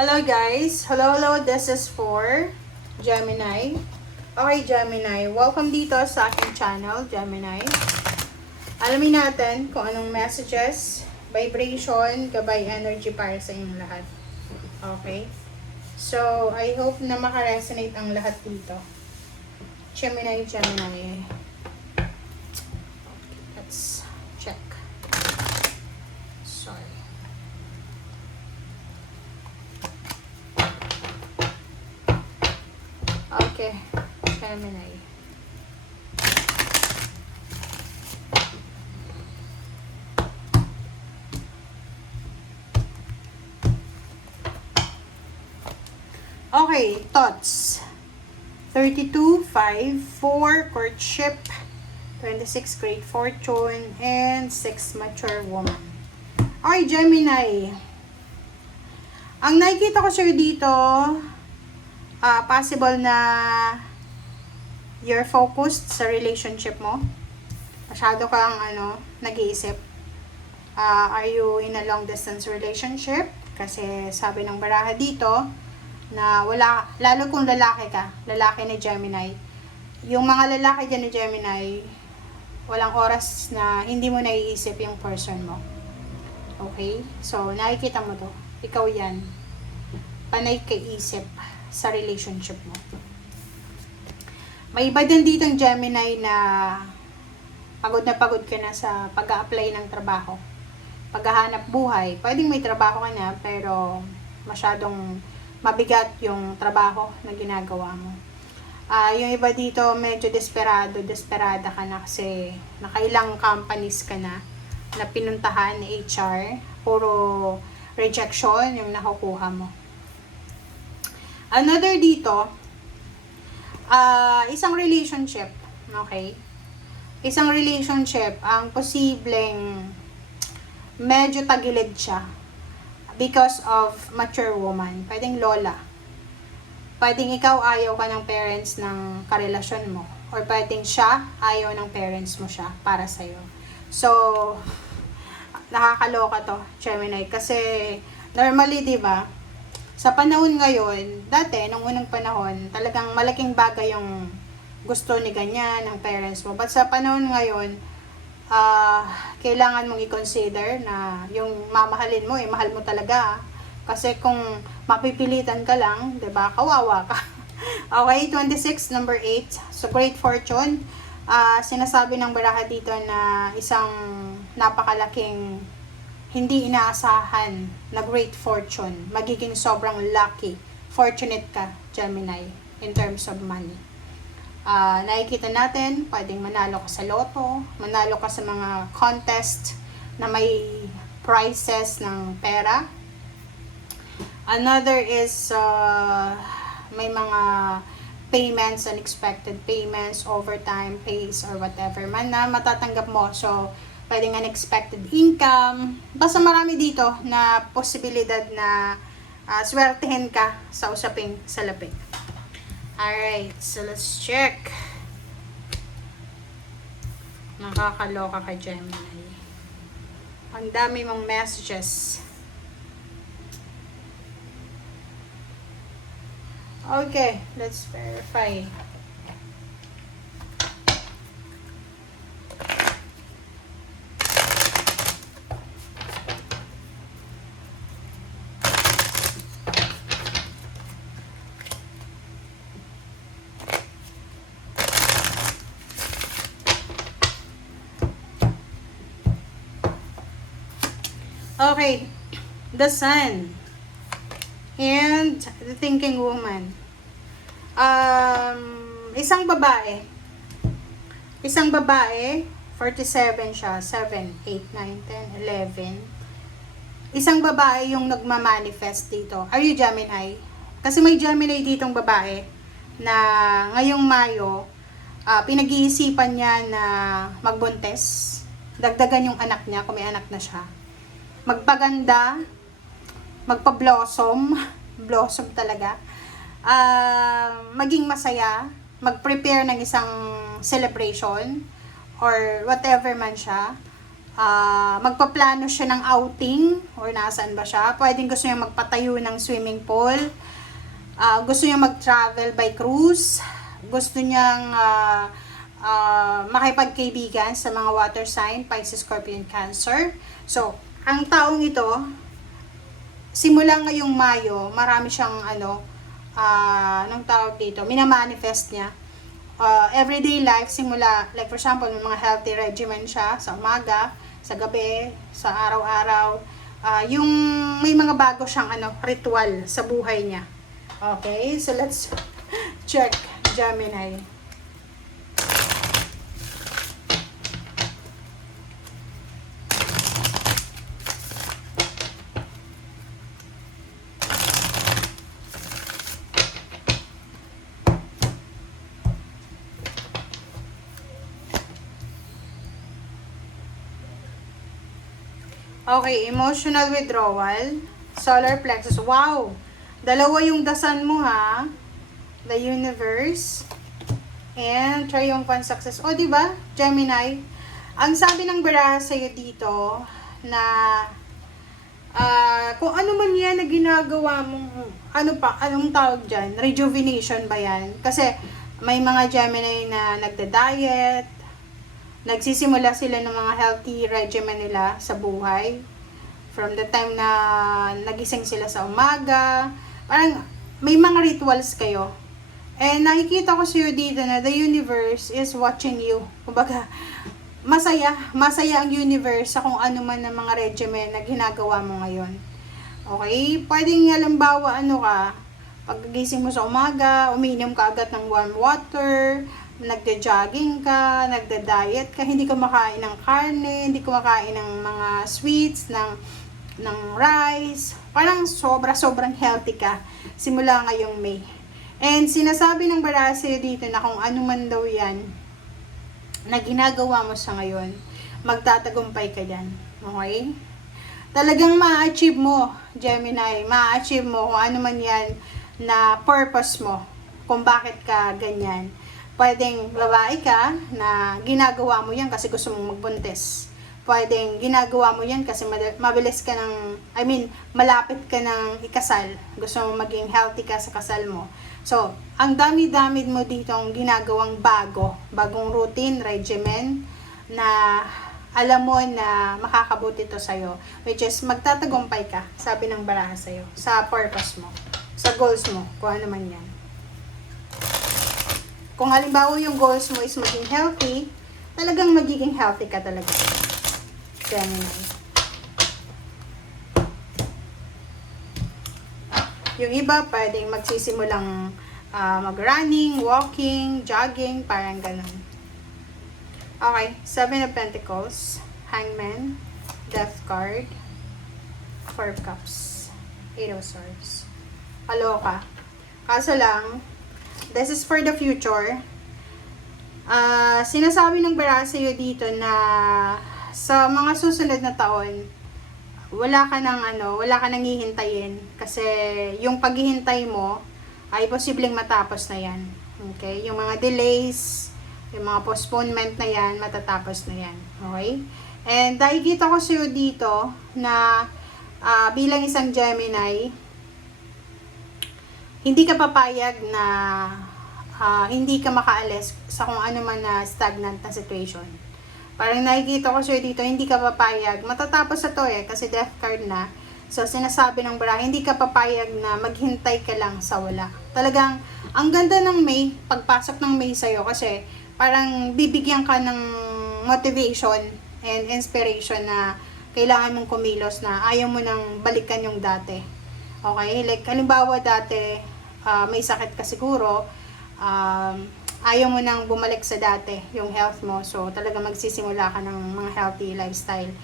Hello guys! Hello, this is for Gemini. Okay Gemini, welcome dito sa aking channel, Gemini. Alamin natin kung anong messages, vibration, gabay energy para sa inyong lahat. Okay? So, I hope na makaresonate ang lahat dito. Gemini. Let's check. Sorry. Okay, Gemini. Okay, thoughts. 32, 5, 4, courtship, 26, great fortune, and 6, mature woman. Okay, Gemini. Ang nakikita ko sir dito, possible na you're focused sa relationship mo. Masyado kang nag-iisip. Are you in a long distance relationship? Kasi sabi ng baraha dito na wala, lalo kung lalaki ka, lalaki ni Gemini. Yung mga lalaki dyan ni Gemini, walang oras na hindi mo naiisip yung person mo. Okay? So, nakikita mo to. Ikaw yan. Panay kaisip sa relationship mo. May iba din ditong Gemini na pagod ka na sa pag-a-apply ng trabaho. Paghahanap buhay. Pwedeng may trabaho ka na, pero masyadong mabigat yung trabaho na ginagawa mo. Yung iba dito, medyo desperada ka na kasi nakailang companies ka na pinuntahan ni HR. Puro rejection yung nakukuha mo. Another dito, isang relationship, okay? Isang relationship, ang posibleng medyo tagilid siya because of mature woman. Pwedeng lola. Pwedeng ikaw ayaw ka ng parents ng karelasyon mo. Or pwedeng siya ayaw ng parents mo siya para sa'yo. So, nakakaloka to, Gemini. Kasi, normally, di ba, sa panahon ngayon, dati, nung unang panahon, talagang malaking bagay yung gusto ni ganyan, ng parents mo. But sa panahon ngayon, kailangan mong i-consider na yung mamahalin mo, mahal mo talaga. Kasi kung mapipilitan ka lang, 'di ba? Kawawa ka. Okay, 26, number 8. So, great fortune. Sinasabi ng baraha dito na isang napakalaking hindi inaasahan na great fortune. Magiging sobrang lucky. Fortunate ka, Gemini, in terms of money. Nakikita natin, pwedeng manalo ka sa loto, manalo ka sa mga contest na may prizes ng pera. Another is, may mga payments, unexpected payments, overtime pays, or whatever man na matatanggap mo. So, pwedeng unexpected income. Basta marami dito na posibilidad na swertehin ka sa usaping salapi. Alright, so let's check. Nakakaloka ka, Gemini. Ang dami mong messages. Okay, let's verify. Okay, the Sun and the Thinking Woman. Isang babae, 47 siya, 7, 8, 9, 10, 11. Isang babae yung nagmamanifest dito. Are you Gemini? Kasi may Gemini ditong babae na ngayong Mayo, pinag-iisipan niya na magbuntes. Dagdagan yung anak niya kung may anak na siya. Magpaganda, magpa-blossom, blossom talaga, maging masaya, mag-prepare ng isang celebration, or whatever man siya, magpaplano siya ng outing or nasaan ba siya. Pwedeng gusto niya magpatayo ng swimming pool. Gusto niya mag-travel by cruise. Gusto niyang makipagkaibigan sa mga water sign, Pisces, Scorpion, Cancer. So, ang taong ito, simula ngayong Mayo, marami siyang anong tawag dito, minamanifest niya. Everyday life, simula, like for example, may mga healthy regimen siya sa umaga, sa gabi, sa araw-araw. Yung may mga bago siyang ritual sa buhay niya. Okay, so let's check Gemini. Okay, emotional withdrawal, solar plexus. Wow! Dalawa yung dasan mo ha. The universe. And triumphant success. O, diba, Gemini? Ang sabi ng baraha sa'yo dito, na kung ano man yan na ginagawa mong, anong tawag dyan? Rejuvenation ba yan? Kasi, may mga Gemini na nagda-diet, nagsisimula sila ng mga healthy regimen nila sa buhay. From the time na nagising sila sa umaga, parang may mga rituals kayo. And nakikita ko sa'yo dito na the universe is watching you. Kumbaga, masaya ang universe sa kung ano man ang mga regimen na ginagawa mo ngayon. Okay? Pwedeng halimbawa, paggising mo sa umaga, umiinom ka agad ng warm water, nagda-jogging ka, nagda-diet ka, hindi ka makain ng karne, hindi ka makain ng mga sweets, ng rice, parang sobrang healthy ka simula ngayong May. And sinasabi ng baraha sa'yo dito na kung ano man daw yan na ginagawa mo sa ngayon, magtatagumpay ka dyan. Okay? Talagang ma-achieve mo, Gemini, ma-achieve mo kung ano man yan na purpose mo, kung bakit ka ganyan. Pwedeng babae ka na ginagawa mo yan kasi gusto mong magbuntis. Pwedeng ginagawa mo yan kasi mabilis ka malapit ka ng ikasal. Gusto mong maging healthy ka sa kasal mo. So, ang dami-dami mo dito ang ginagawang bagong routine, regimen, na alam mo na makakabuti to sa'yo. Which is, magtatagumpay ka, sabi ng baraha sa'yo, sa purpose mo, sa goals mo, kung ano man yan. Kung halimbawa yung goals mo is maging healthy, talagang magiging healthy ka talaga. Gemini. Yung iba, pwedeng magsisimulang mag-running, walking, jogging, parang ganun. Okay, 7 of Pentacles, Hangman, Death card, 4 of Cups, 8 of Swords. Kaloka. Kaso lang, this is for the future. Sinasabi ng baraha sa'yo dito na sa mga susunod na taon, wala ka nang hihintayin. Kasi yung paghihintay mo ay posibleng matapos na yan. Okay? Yung mga delays, yung mga postponement na yan, matatapos na yan. Okay? And nakikita ko sa'yo dito na bilang isang Gemini, hindi ka papayag na hindi ka makaalis sa kung ano man na stagnant na situation. Parang nakikita ko sa'yo dito, hindi ka papayag. Matatapos na to kasi death card na. So, sinasabi ng baraha, hindi ka papayag na maghintay ka lang sa wala. Talagang, ang ganda ng May, pagpasok ng May sa'yo kasi parang bibigyan ka ng motivation and inspiration na kailangan mong kumilos na ayaw mo nang balikan yung dati. Okay? Like, halimbawa dati, may sakit ka siguro, ayaw mo nang bumalik sa dati, yung health mo. So, talaga magsisimula ka ng mga healthy lifestyle.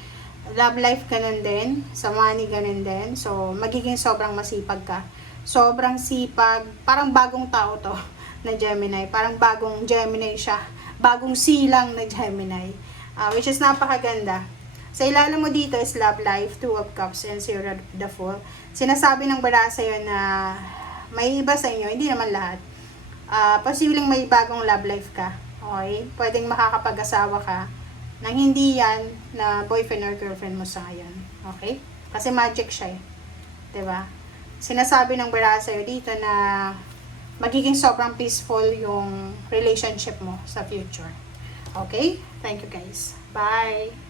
Love life, ganun din. Sa money, ganun din. So, magiging sobrang masipag ka. Sobrang sipag. Parang bagong tao to na Gemini. Parang bagong Gemini siya. Bagong silang na Gemini. Which is napakaganda. Sa ilalim mo dito is love life, 2 of Cups, and 0 of the Fool. Sinasabi ng baraha sa'yo na may iba sa inyo, hindi naman lahat. Posibleng may bagong love life ka. Okay? Pwedeng makakapag-asawa ka. nang hindi yan na boyfriend or girlfriend mo sa ngayon. Okay? Kasi magic siya eh. 'Di ba? Sinasabi ng Baraha sa'yo dito na magiging sobrang peaceful yung relationship mo sa future. Okay? Thank you guys. Bye!